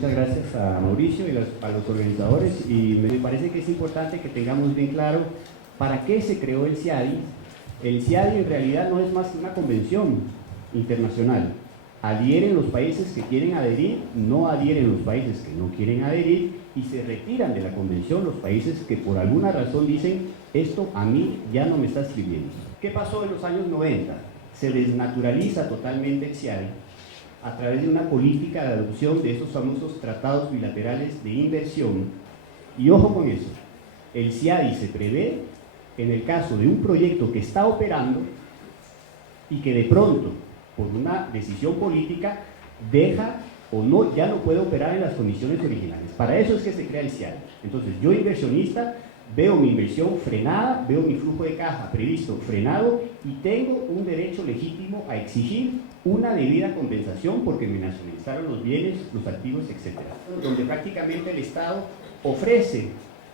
muchas gracias a Mauricio y a los organizadores, y me parece que es importante que tengamos bien claro para qué se creó el CIADI. El CIADI en realidad no es más que una convención internacional. Adhieren los países que quieren adherir, no adhieren los países que no quieren adherir, y se retiran de la convención los países que por alguna razón dicen esto a mí ya no me está sirviendo. ¿Qué pasó en los años 90? Se desnaturaliza totalmente el CIADI a través de una política de adopción de esos famosos tratados bilaterales de inversión. Y ojo con eso, el CIADI se prevé en el caso de un proyecto que está operando y que de pronto, por una decisión política, deja o no, ya no puede operar en las condiciones originales. Para eso es que se crea el CIADI. Entonces, yo inversionista veo mi inversión frenada, veo mi flujo de caja previsto frenado y tengo un derecho legítimo a exigir una debida compensación porque me nacionalizaron los bienes, los activos, etc. Donde prácticamente el Estado ofrece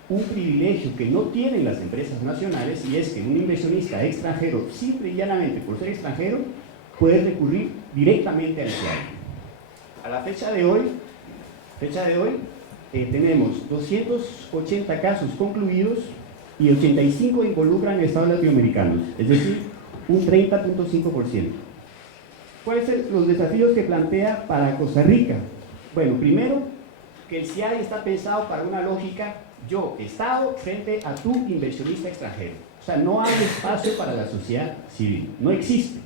un privilegio que no tienen las empresas nacionales, y es que un inversionista extranjero, simple y llanamente por ser extranjero, puede recurrir directamente al CIADI. A la fecha de hoy tenemos 280 casos concluidos y 85 involucran estados latinoamericanos, es decir, un 30.5%. ¿Cuáles son los desafíos que plantea para Costa Rica? Bueno, primero, que el CIADI está pensado para una lógica yo, Estado, frente a tu inversionista extranjero. O sea, no hay espacio para la sociedad civil, no existe,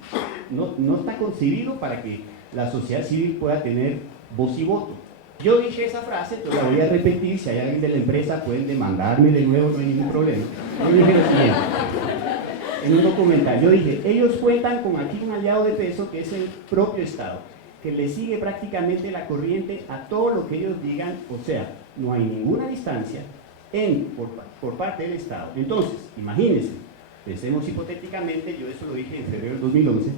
no está concebido para que la sociedad civil pueda tener voz y voto. Yo dije esa frase, pero la voy a repetir, si hay alguien de la empresa pueden demandarme de nuevo, no hay ningún problema. Yo dije lo siguiente, en un documental, yo dije, ellos cuentan con aquí un aliado de peso que es el propio Estado, que le sigue prácticamente la corriente a todo lo que ellos digan, o sea, no hay ninguna distancia por parte del Estado. Entonces, imagínense, pensemos hipotéticamente, yo eso lo dije en febrero del 2011,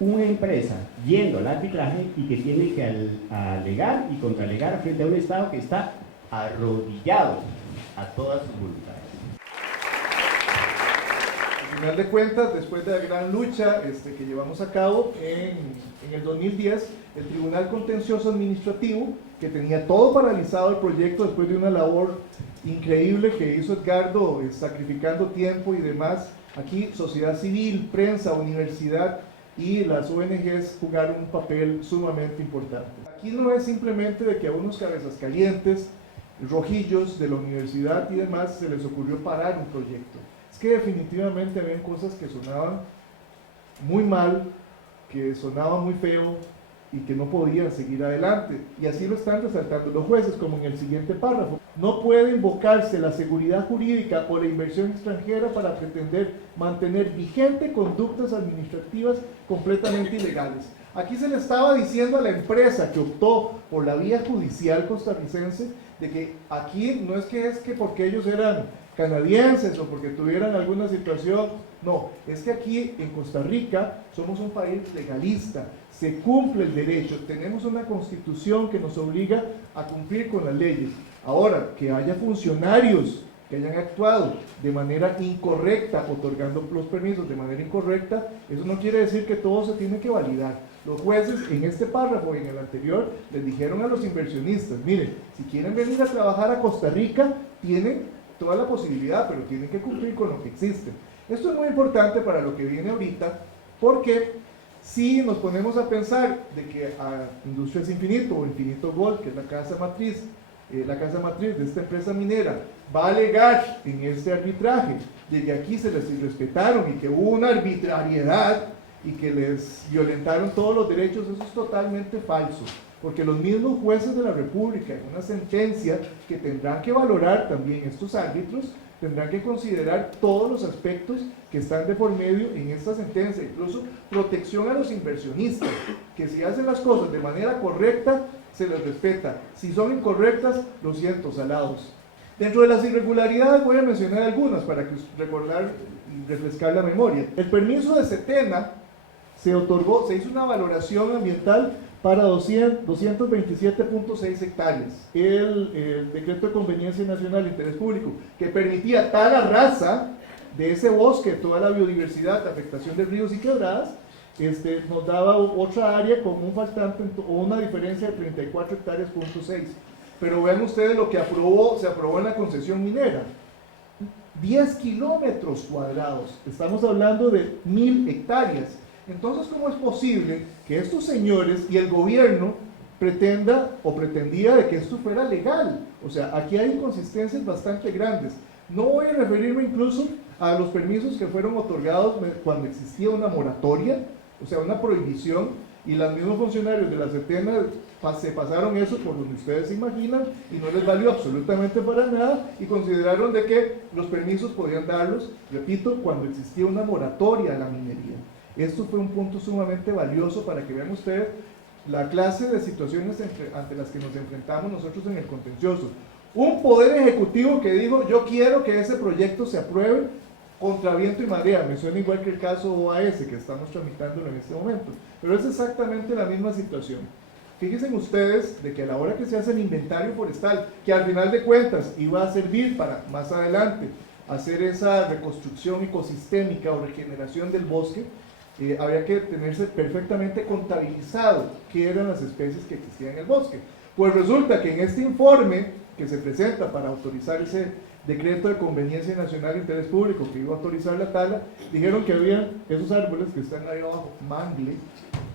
una empresa yendo al arbitraje y que tiene que alegar y contraalegar frente a un Estado que está arrodillado a todas sus voluntades. Al final de cuentas, después de la gran lucha que llevamos a cabo en el 2010, el Tribunal Contencioso Administrativo, que tenía todo paralizado el proyecto después de una labor increíble que hizo Edgardo, sacrificando tiempo y demás, aquí sociedad civil, prensa, universidad y las ONGs jugaron un papel sumamente importante. Aquí no es simplemente de que a unos cabezas calientes, rojillos de la universidad y demás se les ocurrió parar un proyecto. Es que definitivamente habían cosas que sonaban muy mal, que sonaban muy feo y que no podían seguir adelante. Y así lo están resaltando los jueces, como en el siguiente párrafo. No puede invocarse la seguridad jurídica o la inversión extranjera para pretender mantener vigente conductas administrativas completamente ilegales. Aquí se le estaba diciendo a la empresa que optó por la vía judicial costarricense de que aquí no es que porque ellos eran canadienses o porque tuvieran alguna situación, no, es que aquí en Costa Rica somos un país legalista, se cumple el derecho, tenemos una constitución que nos obliga a cumplir con las leyes. Ahora, que haya funcionarios que hayan actuado de manera incorrecta, otorgando los permisos de manera incorrecta, eso no quiere decir que todo se tiene que validar. Los jueces en este párrafo y en el anterior les dijeron a los inversionistas, miren, si quieren venir a trabajar a Costa Rica, tienen toda la posibilidad, pero tienen que cumplir con lo que existe. Esto es muy importante para lo que viene ahorita, porque si nos ponemos a pensar de que a Industrias Infinito o Infinito Gold, que es la casa matriz de esta empresa minera, va a alegar en este arbitraje de que aquí se les irrespetaron y que hubo una arbitrariedad y que les violentaron todos los derechos, eso es totalmente falso, porque los mismos jueces de la República, en una sentencia que tendrán que valorar también estos árbitros, tendrán que considerar todos los aspectos que están de por medio en esta sentencia, incluso protección a los inversionistas, que si hacen las cosas de manera correcta, se les respeta, si son incorrectas, lo siento, salados. Dentro de las irregularidades voy a mencionar algunas para que recordar y refrescar la memoria. El permiso de Setena se otorgó, se hizo una valoración ambiental para 227.6 hectáreas. El decreto de conveniencia nacional de interés público, que permitía tala rasa de ese bosque, toda la biodiversidad, afectación de ríos y quebradas, nos daba otra área con un faltante o una diferencia de 34 hectáreas.6. Pero vean ustedes lo que se aprobó en la concesión minera. 10 kilómetros cuadrados, estamos hablando de 1000 hectáreas. Entonces, ¿cómo es posible que estos señores y el gobierno pretenda o pretendía de que esto fuera legal? O sea, aquí hay inconsistencias bastante grandes. No voy a referirme incluso a los permisos que fueron otorgados cuando existía una moratoria, o sea, una prohibición, y los mismos funcionarios de la Setena se pasaron eso por donde ustedes se imaginan y no les valió absolutamente para nada y consideraron de que los permisos podían darlos, repito, cuando existía una moratoria a la minería. Esto fue un punto sumamente valioso para que vean ustedes la clase de situaciones ante las que nos enfrentamos nosotros en el contencioso. Un poder ejecutivo que dijo, yo quiero que ese proyecto se apruebe contra viento y marea. Me suena igual que el caso OAS que estamos tramitándolo en este momento, pero es exactamente la misma situación. Fíjense ustedes de que a la hora que se hace el inventario forestal, que al final de cuentas iba a servir para más adelante hacer esa reconstrucción ecosistémica o regeneración del bosque, habría que tenerse perfectamente contabilizado qué eran las especies que existían en el bosque. Pues resulta que en este informe que se presenta para autorizar ese decreto de conveniencia nacional de interés público que iba a autorizar la tala, dijeron que había esos árboles que están ahí abajo, mangle,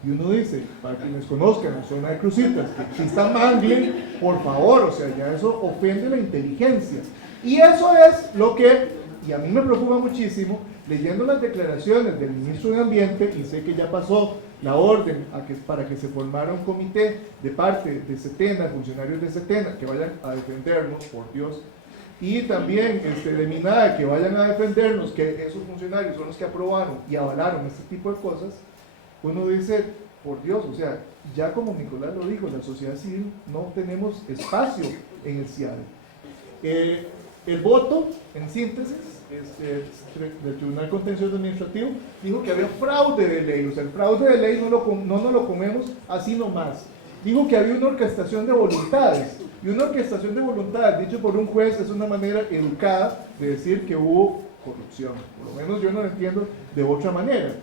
y uno dice, para quienes conozcan la zona de Cruzitas, que exista mangle, por favor, o sea, ya eso ofende la inteligencia. Y eso es lo que, y a mí me preocupa muchísimo, leyendo las declaraciones del ministro de Ambiente, y sé que ya pasó la orden para que se formara un comité de parte de Setena, funcionarios de Setena, que vayan a defendernos, por Dios, y también de MINADE, que vayan a defendernos, que esos funcionarios son los que aprobaron y avalaron este tipo de cosas. Uno dice, por Dios, o sea, ya como Nicolás lo dijo, la sociedad civil no tenemos espacio en el CIADE. El voto, en síntesis, del Tribunal Contencioso Administrativo dijo que había fraude de ley, o sea, el fraude de ley no nos lo comemos así nomás. Dijo que había una orquestación de voluntades, y una orquestación de voluntades, dicho por un juez, es una manera educada de decir que hubo corrupción. Por lo menos yo no lo entiendo de otra manera.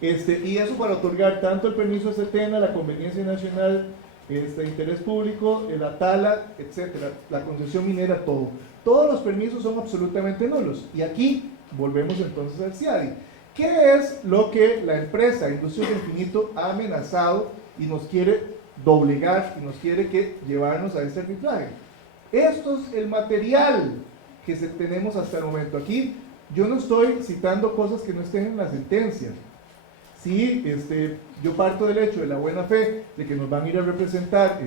Y eso para otorgar tanto el permiso de Setena, la conveniencia nacional, interés público, la tala, etcétera, la concesión minera, todo. Todos los permisos son absolutamente nulos. Y aquí volvemos entonces al CIADI. ¿Qué es lo que la empresa Industrias del Infinito ha amenazado y nos quiere doblegar y nos quiere llevarnos a este arbitraje? Esto es el material que tenemos hasta el momento. Aquí yo no estoy citando cosas que no estén en la sentencia. Sí, yo parto del hecho de la buena fe de que nos van a ir a representar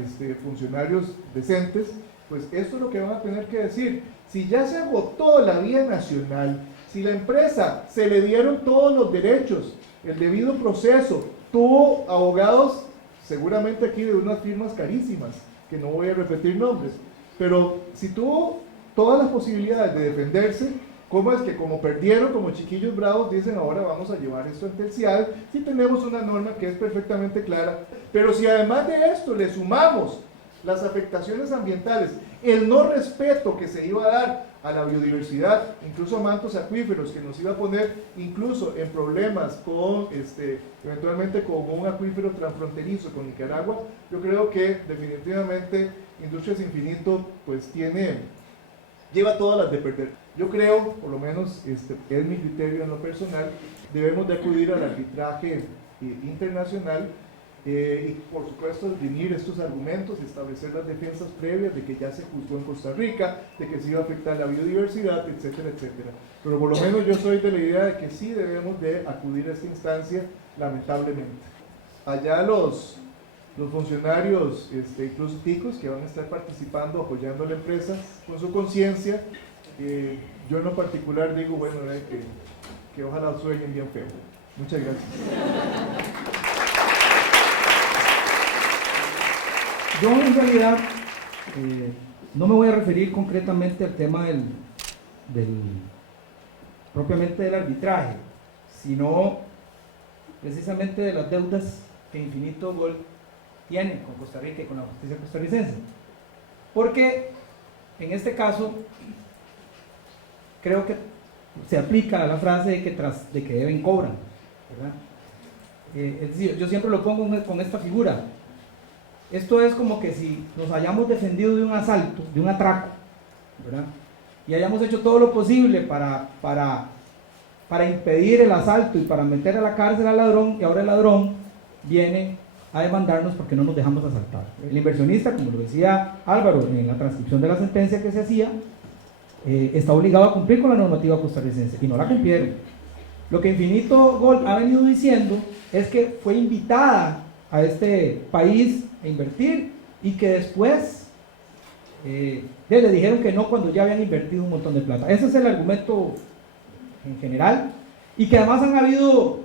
funcionarios decentes, pues esto es lo que van a tener que decir. Si ya se agotó la vía nacional, si la empresa se le dieron todos los derechos, el debido proceso, tuvo abogados seguramente aquí de unas firmas carísimas, que no voy a repetir nombres, pero si tuvo todas las posibilidades de defenderse, ¿cómo es que como perdieron como chiquillos bravos dicen ahora vamos a llevar esto ante el CIADE si tenemos una norma que es perfectamente clara? Pero si además de esto le sumamos las afectaciones ambientales, el no respeto que se iba a dar a la biodiversidad, incluso a mantos acuíferos, que nos iba a poner incluso en problemas con, eventualmente con un acuífero transfronterizo con Nicaragua, yo creo que definitivamente Industrias Infinito pues lleva todas las de perder. Yo creo, por lo menos es mi criterio en lo personal, debemos de acudir al arbitraje internacional y por supuesto definir estos argumentos, establecer las defensas previas de que ya se juzgó en Costa Rica, de que se iba a afectar la biodiversidad, etcétera, etcétera. Pero por lo menos yo soy de la idea de que sí debemos de acudir a esta instancia, lamentablemente. Allá los funcionarios, incluso ticos, que van a estar participando, apoyando a la empresa con su conciencia, yo en lo particular digo, bueno, que ojalá sueñen bien feo. Muchas gracias. Yo en realidad no me voy a referir concretamente al tema propiamente del arbitraje, sino precisamente de las deudas que Infinito Gold tiene con Costa Rica y con la justicia costarricense. Porque en este caso creo que se aplica la frase de que deben cobran, ¿verdad? Es decir, yo siempre lo pongo con esta figura. Esto es como que si nos hayamos defendido de un asalto, de un atraco, ¿verdad? Y hayamos hecho todo lo posible para impedir el asalto y para meter a la cárcel al ladrón, y ahora el ladrón viene a demandarnos porque no nos dejamos asaltar. El inversionista, como lo decía Álvaro en la transcripción de la sentencia que se hacía, está obligado a cumplir con la normativa costarricense y no la cumplieron. Lo que Infinito Gold ha venido diciendo es que fue invitada a este país a invertir y que después le dijeron que no cuando ya habían invertido un montón de plata. Ese es el argumento en general, y que además han habido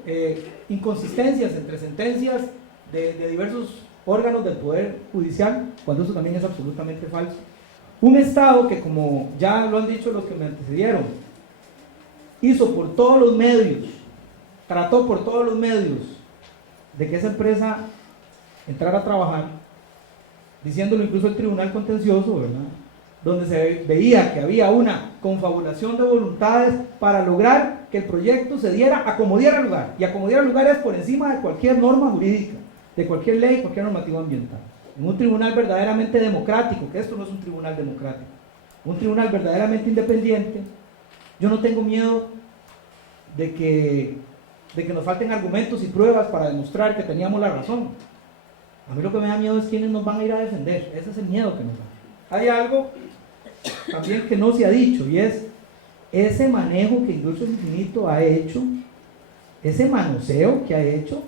inconsistencias entre sentencias de diversos órganos del Poder Judicial, cuando eso también es absolutamente falso. Un Estado que, como ya lo han dicho los que me antecedieron, hizo por todos los medios, trató por todos los medios de que esa empresa entrara a trabajar, diciéndolo incluso el Tribunal Contencioso, ¿verdad?, donde se veía que había una confabulación de voluntades para lograr que el proyecto se diera a como diera lugar, y a como diera lugar es por encima de cualquier norma jurídica, de cualquier ley, cualquier normativa ambiental. En un tribunal verdaderamente democrático, que esto no es un tribunal democrático, un tribunal verdaderamente independiente, yo no tengo miedo de que nos falten argumentos y pruebas para demostrar que teníamos la razón. A mí lo que me da miedo es quiénes nos van a ir a defender. Ese es el miedo que nos da. Hay algo también que no se ha dicho, y es ese manejo que Industrias Infinito ha hecho, ese manoseo que ha hecho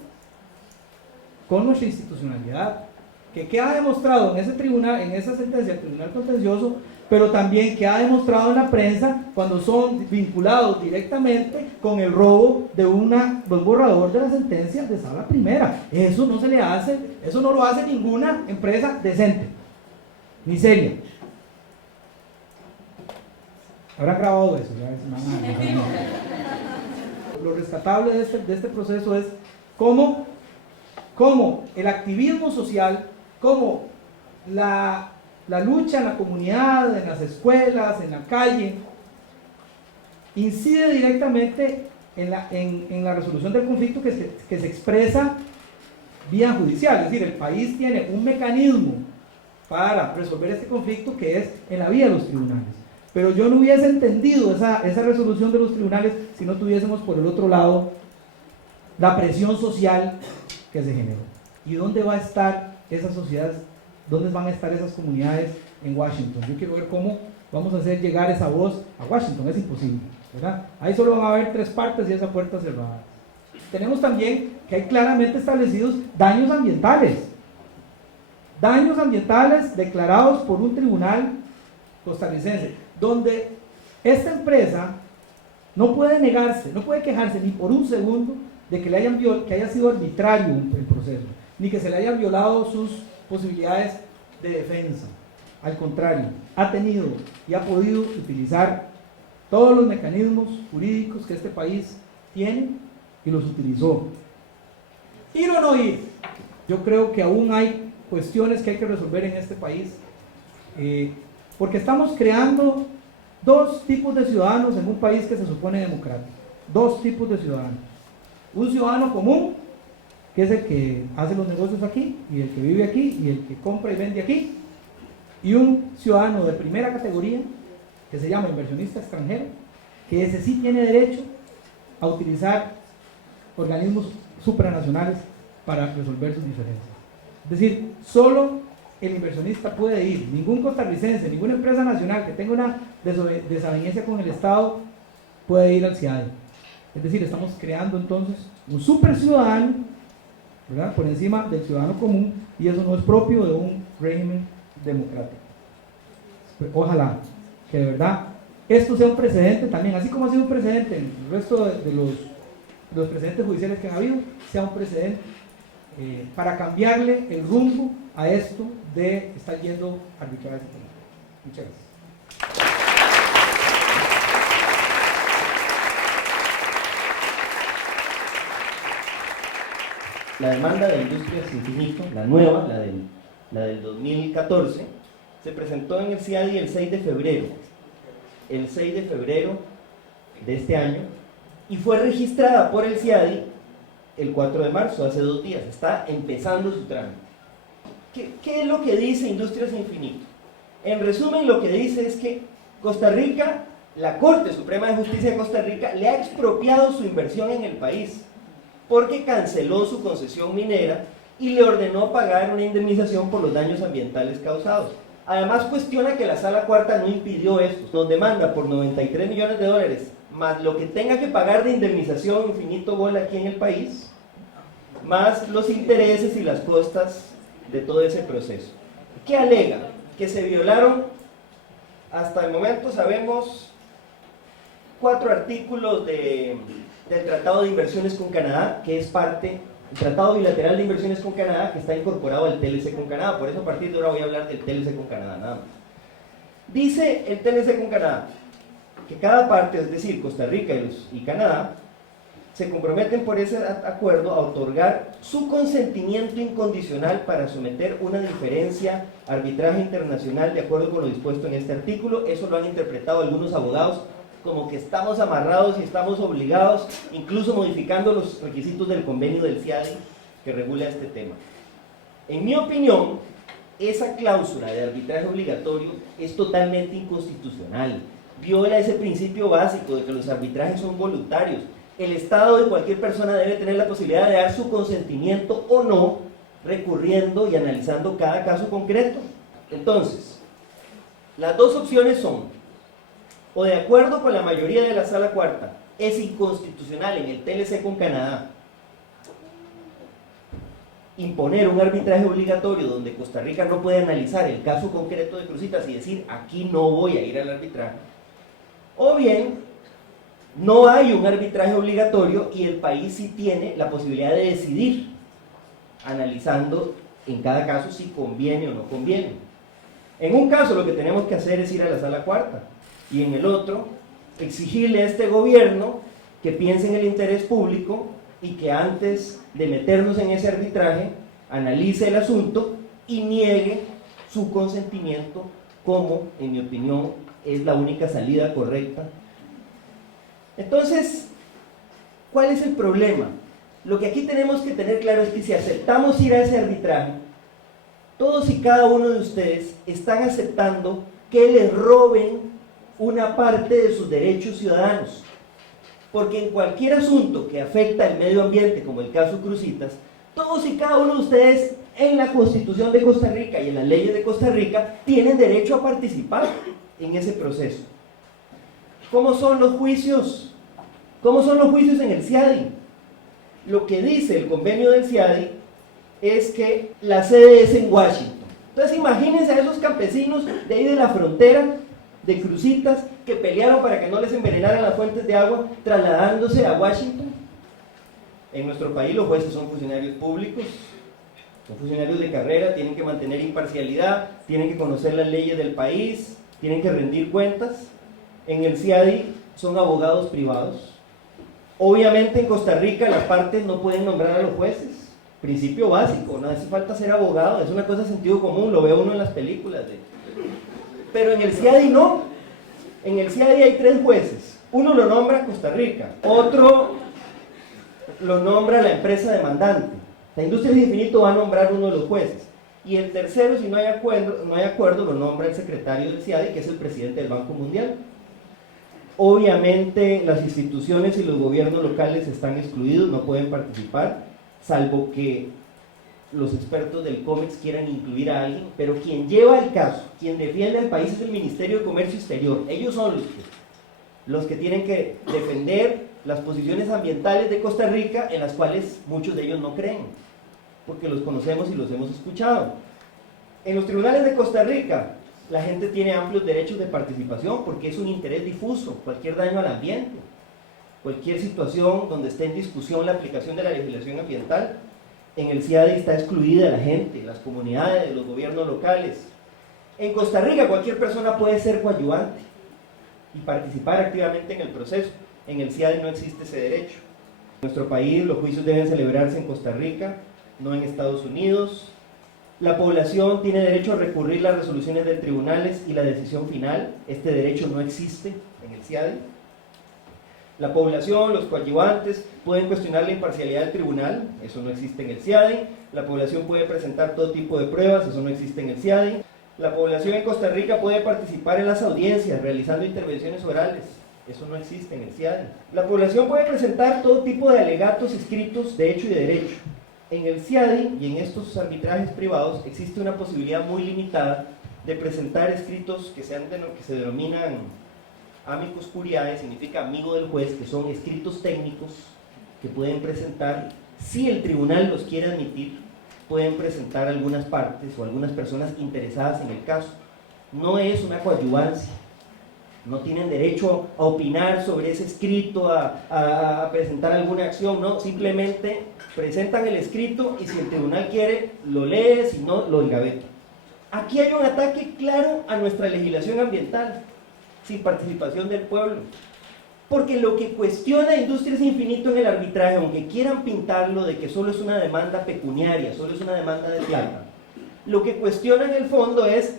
con nuestra institucionalidad, que queda demostrado en ese tribunal, en esa sentencia del Tribunal Contencioso, pero también que ha demostrado en la prensa cuando son vinculados directamente con el robo de un borrador de la sentencia de Sala Primera. Eso no se le hace, eso no lo hace ninguna empresa decente, ni seria. Habrán grabado eso, Lo rescatable de este proceso es cómo el activismo social, cómo la lucha en la comunidad, en las escuelas, en la calle, incide directamente en la resolución del conflicto que se expresa vía judicial. Es decir, el país tiene un mecanismo para resolver este conflicto que es en la vía de los tribunales. Pero yo no hubiese entendido esa resolución de los tribunales si no tuviésemos por el otro lado la presión social que se generó. ¿Y dónde va a estar esas sociedades? ¿Dónde van a estar esas comunidades en Washington? Yo quiero ver cómo vamos a hacer llegar esa voz a Washington. Es imposible, ¿verdad? Ahí solo van a haber 3 partes y esa puerta cerrada. Tenemos también que hay claramente establecidos daños ambientales declarados por un tribunal costarricense, donde esta empresa no puede negarse, no puede quejarse ni por un segundo de que haya sido arbitrario el proceso, ni que se le hayan violado sus posibilidades de defensa. Al contrario, ha tenido y ha podido utilizar todos los mecanismos jurídicos que este país tiene y los utilizó. Ir o no ir, yo creo que aún hay cuestiones que hay que resolver en este país, porque estamos creando 2 tipos de ciudadanos en un país que se supone democrático. 2 tipos de ciudadanos. Un ciudadano común, que es el que hace los negocios aquí, y el que vive aquí, y el que compra y vende aquí, y un ciudadano de primera categoría, que se llama inversionista extranjero, que ese sí tiene derecho a utilizar organismos supranacionales para resolver sus diferencias. Es decir, solo el inversionista puede ir, ningún costarricense, ninguna empresa nacional que tenga una desaveniencia con el Estado puede ir al CIADI. Es decir, estamos creando entonces un super ciudadano, ¿verdad?, por encima del ciudadano común, y eso no es propio de un régimen democrático. Ojalá que de verdad esto sea un precedente también, así como ha sido un precedente en el resto de los precedentes judiciales que han habido, sea un precedente para cambiarle el rumbo a esto de estar yendo arbitrarios. Muchas gracias. La demanda de Industrias Infinito, la nueva, la del 2014, se presentó en el CIADI el 6 de febrero. El 6 de febrero de este año, y fue registrada por el CIADI el 4 de marzo, hace 2 días, está empezando su trámite. ¿Qué es lo que dice Industrias Infinito? En resumen, lo que dice es que Costa Rica, la Corte Suprema de Justicia de Costa Rica, le ha expropiado su inversión en el país, porque canceló su concesión minera y le ordenó pagar una indemnización por los daños ambientales causados. Además cuestiona que la Sala Cuarta no impidió esto, nos demanda por 93 millones de dólares, más lo que tenga que pagar de indemnización Infinito Gol aquí en el país, más los intereses y las costas de todo ese proceso. ¿Qué alega? Que se violaron, hasta el momento sabemos, 4 artículos del Tratado de Inversiones con Canadá, que es parte, el Tratado Bilateral de Inversiones con Canadá, que está incorporado al TLC con Canadá. Por eso a partir de ahora voy a hablar del TLC con Canadá, nada más. Dice el TLC con Canadá que cada parte, es decir, Costa Rica y Canadá, se comprometen por ese acuerdo a otorgar su consentimiento incondicional para someter una diferencia a arbitraje internacional de acuerdo con lo dispuesto en este artículo. Eso lo han interpretado algunos abogados como que estamos amarrados y estamos obligados, incluso modificando los requisitos del convenio del CIADI que regula este tema. En mi opinión, esa cláusula de arbitraje obligatorio es totalmente inconstitucional, viola ese principio básico de que los arbitrajes son voluntarios. El Estado de cualquier persona debe tener la posibilidad de dar su consentimiento o no, recurriendo y analizando cada caso concreto. Entonces, las dos opciones son, o de acuerdo con la mayoría de la Sala Cuarta, es inconstitucional en el TLC con Canadá imponer un arbitraje obligatorio donde Costa Rica no puede analizar el caso concreto de Cruzitas y decir, aquí no voy a ir al arbitraje, o bien no hay un arbitraje obligatorio y el país sí tiene la posibilidad de decidir, analizando en cada caso si conviene o no conviene. En un caso lo que tenemos que hacer es ir a la Sala Cuarta, y en el otro exigirle a este gobierno que piense en el interés público y que antes de meternos en ese arbitraje analice el asunto y niegue su consentimiento, como en mi opinión es la única salida correcta. Entonces, ¿cuál es el problema? Lo que aquí tenemos que tener claro es que si aceptamos ir a ese arbitraje, todos y cada uno de ustedes están aceptando que les roben una parte de sus derechos ciudadanos, porque en cualquier asunto que afecta al medio ambiente, como el caso Cruzitas, todos y cada uno de ustedes en la Constitución de Costa Rica y en las leyes de Costa Rica tienen derecho a participar en ese proceso. ¿Cómo son los juicios? ¿Cómo son los juicios en el CIADI? Lo que dice el convenio del CIADI es que la sede es en Washington. Entonces imagínense a esos campesinos de ahí de la frontera de Cruzitas que pelearon para que no les envenenaran las fuentes de agua, trasladándose a Washington. En nuestro país los jueces son funcionarios públicos, son funcionarios de carrera, tienen que mantener imparcialidad, tienen que conocer las leyes del país, tienen que rendir cuentas. En el CIADI son abogados privados. Obviamente en Costa Rica las partes no pueden nombrar a los jueces, principio básico, no hace falta ser abogado, es una cosa de sentido común, lo ve uno en las películas. Pero en el CIADI no, en el CIADI hay 3 jueces, uno lo nombra Costa Rica, otro lo nombra la empresa demandante, la Industrias Infinito va a nombrar uno de los jueces, y el tercero, si no hay acuerdo, lo nombra el secretario del CIADI, que es el presidente del Banco Mundial. Obviamente las instituciones y los gobiernos locales están excluidos, no pueden participar, salvo que los expertos del COMEX quieran incluir a alguien, pero quien lleva el caso, quien defiende al país es el Ministerio de Comercio Exterior. Ellos son los que tienen que defender las posiciones ambientales de Costa Rica, en las cuales muchos de ellos no creen, porque los conocemos y los hemos escuchado. En los tribunales de Costa Rica, la gente tiene amplios derechos de participación porque es un interés difuso, cualquier daño al ambiente, cualquier situación donde esté en discusión la aplicación de la legislación ambiental. En el CIADI está excluida la gente, las comunidades, los gobiernos locales. En Costa Rica cualquier persona puede ser coadyuvante y participar activamente en el proceso. En el CIADI no existe ese derecho. En nuestro país los juicios deben celebrarse en Costa Rica, no en Estados Unidos. La población tiene derecho a recurrir las resoluciones de tribunales y la decisión final. Este derecho no existe en el CIADI. La población, los coadyuvantes, pueden cuestionar la imparcialidad del tribunal, eso no existe en el CIADI. La población puede presentar todo tipo de pruebas, eso no existe en el CIADI. La población en Costa Rica puede participar en las audiencias, realizando intervenciones orales, eso no existe en el CIADI. La población puede presentar todo tipo de alegatos escritos de hecho y de derecho. En el CIADI y en estos arbitrajes privados existe una posibilidad muy limitada de presentar escritos que se denominan amicus curiae, significa amigo del juez, que son escritos técnicos que pueden presentar, si el tribunal los quiere admitir, pueden presentar algunas partes o algunas personas interesadas en el caso. No es una coadyuvancia, no tienen derecho a opinar sobre ese escrito, a presentar alguna acción, no, simplemente presentan el escrito y si el tribunal quiere, lo lee, si no, lo engaveta. Aquí hay un ataque claro a nuestra legislación ambiental, sin participación del pueblo. Porque lo que cuestiona Industrias Infinito en el arbitraje, aunque quieran pintarlo de que solo es una demanda pecuniaria, solo es una demanda de plata, lo que cuestiona en el fondo es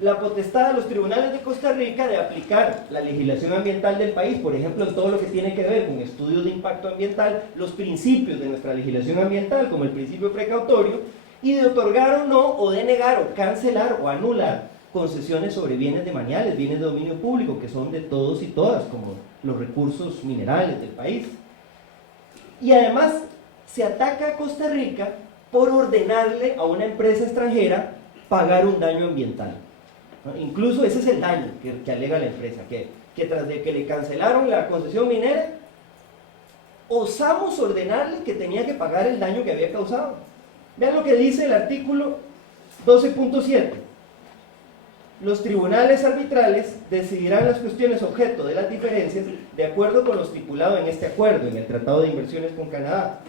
la potestad de los tribunales de Costa Rica de aplicar la legislación ambiental del país, por ejemplo, en todo lo que tiene que ver con estudios de impacto ambiental, los principios de nuestra legislación ambiental, como el principio precautorio, y de otorgar o no, o de negar, o cancelar, o anular concesiones sobre bienes demaniales, bienes de dominio público, que son de todos y todas, como los recursos minerales del país. Y además se ataca a Costa Rica por ordenarle a una empresa extranjera pagar un daño ambiental, ¿no? Incluso ese es el daño que alega la empresa, que tras de que le cancelaron la concesión minera, osamos ordenarle que tenía que pagar el daño que había causado. Vean lo que dice el artículo 12.7. Los tribunales arbitrales decidirán las cuestiones objeto de las diferencias de acuerdo con lo estipulado en este acuerdo, en el Tratado de Inversiones con Canadá,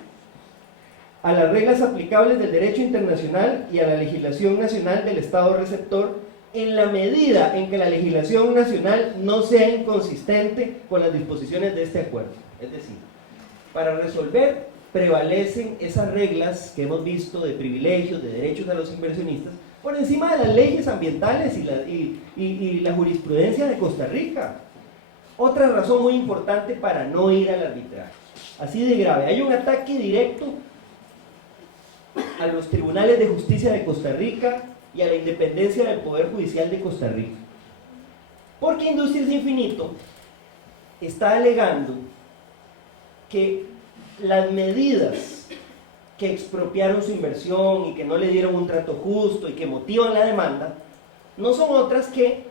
a las reglas aplicables del derecho internacional y a la legislación nacional del Estado receptor, en la medida en que la legislación nacional no sea inconsistente con las disposiciones de este acuerdo. Es decir, para resolver prevalecen esas reglas que hemos visto de privilegios, de derechos a los inversionistas, por encima de las leyes ambientales y la jurisprudencia de Costa Rica. Otra razón muy importante para no ir al arbitraje, así de grave, hay un ataque directo a los tribunales de justicia de Costa Rica y a la independencia del Poder Judicial de Costa Rica. Porque Industrias Infinito está alegando que las medidas que expropiaron su inversión y que no le dieron un trato justo y que motivan la demanda, no son otras que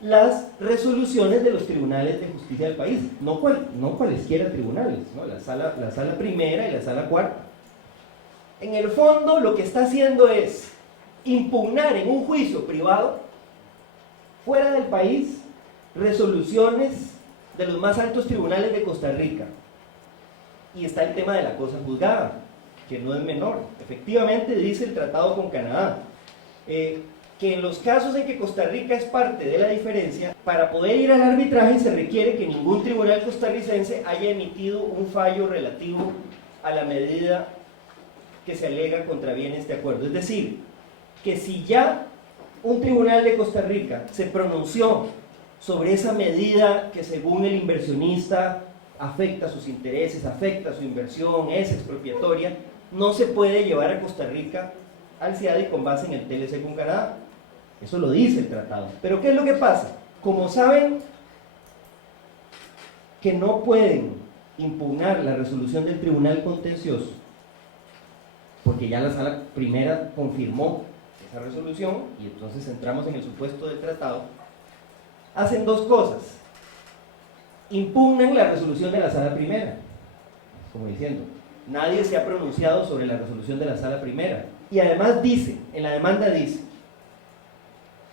las resoluciones de los tribunales de justicia del país, no cualesquiera tribunales, ¿no? La sala primera y la sala cuarta. En el fondo lo que está haciendo es impugnar en un juicio privado, fuera del país, resoluciones de los más altos tribunales de Costa Rica. Y está el tema de la cosa juzgada, que no es menor. Efectivamente dice el tratado con Canadá, que en los casos en que Costa Rica es parte de la diferencia, para poder ir al arbitraje se requiere que ningún tribunal costarricense haya emitido un fallo relativo a la medida que se alega contraviene este acuerdo. Es decir, que si ya un tribunal de Costa Rica se pronunció sobre esa medida que según el inversionista afecta sus intereses, afecta su inversión, es expropiatoria, no se puede llevar a Costa Rica al CIADI con base en el TLC con Canadá. Eso lo dice el tratado. Pero ¿qué es lo que pasa? Como saben que no pueden impugnar la resolución del tribunal contencioso, porque ya la sala primera confirmó esa resolución, y entonces entramos en el supuesto del tratado, hacen dos cosas. Impugnan la resolución de la sala primera, como diciendo, nadie se ha pronunciado sobre la resolución de la sala primera. Y además dice, en la demanda dice,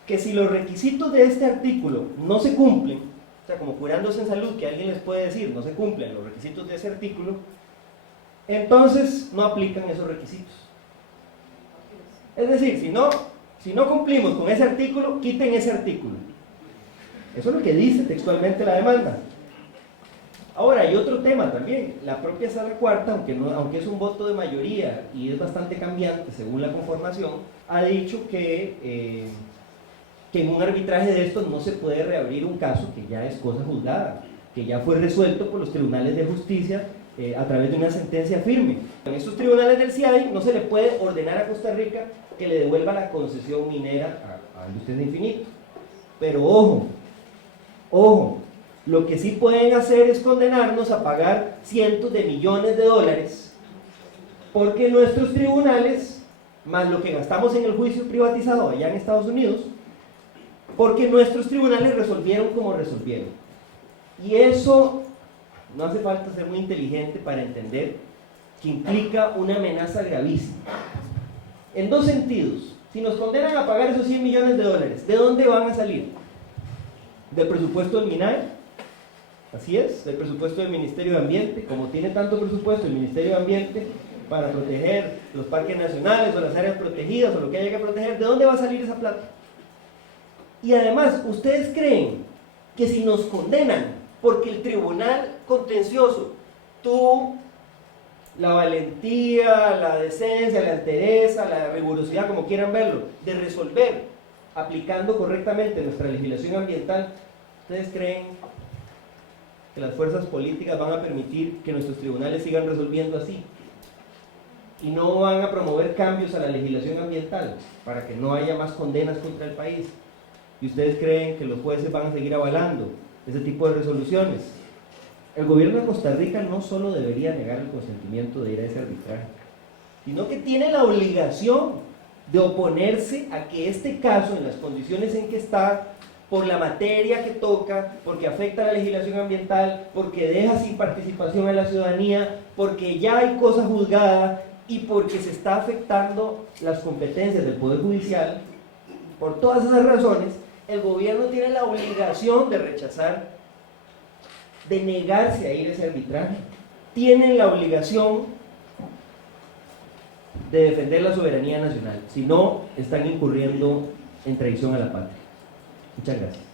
que si los requisitos de este artículo no se cumplen, o sea, como curándose en salud, que alguien les puede decir, no se cumplen los requisitos de ese artículo, entonces no aplican esos requisitos. Es decir, si no cumplimos con ese artículo, quiten ese artículo. Eso es lo que dice textualmente la demanda. Ahora, hay otro tema también. La propia sala cuarta, aunque es un voto de mayoría y es bastante cambiante según la conformación, ha dicho que en un arbitraje de estos no se puede reabrir un caso que ya es cosa juzgada. que ya fue resuelto por los tribunales de justicia a través de una sentencia firme. En estos tribunales del CIADI no se le puede ordenar a Costa Rica que le devuelva la concesión minera a Industrias de Infinito. Pero ojo, ojo, lo que sí pueden hacer es condenarnos a pagar cientos de millones de dólares porque nuestros tribunales, más lo que gastamos en el juicio privatizado allá en Estados Unidos, porque nuestros tribunales resolvieron como resolvieron. Y eso no hace falta ser muy inteligente para entender que implica una amenaza gravísima. En dos sentidos. Si nos condenan a pagar esos 100 millones de dólares, ¿de dónde van a salir? ¿Del presupuesto del MINAE? Así es, del presupuesto del Ministerio de Ambiente. Como tiene tanto presupuesto el Ministerio de Ambiente para proteger los parques nacionales o las áreas protegidas o lo que haya que proteger, ¿de dónde va a salir esa plata? Y además, ¿ustedes creen que si nos condenan porque el tribunal contencioso tuvo la valentía, la decencia, la entereza, la rigurosidad, como quieran verlo, de resolver aplicando correctamente nuestra legislación ambiental, ¿ustedes creen que las fuerzas políticas van a permitir que nuestros tribunales sigan resolviendo así? Y no van a promover cambios a la legislación ambiental para que no haya más condenas contra el país. ¿Y ustedes creen que los jueces van a seguir avalando ese tipo de resoluciones? El gobierno de Costa Rica no solo debería negar el consentimiento de ir a ese arbitraje, sino que tiene la obligación de oponerse a que este caso, en las condiciones en que está, por la materia que toca, porque afecta a la legislación ambiental, porque deja sin participación a la ciudadanía, porque ya hay cosa juzgada y porque se está afectando las competencias del Poder Judicial, por todas esas razones, el gobierno tiene la obligación de rechazar, de negarse a ir a ese arbitraje. Tienen la obligación de defender la soberanía nacional, si no, están incurriendo en traición a la patria. Muchas gracias.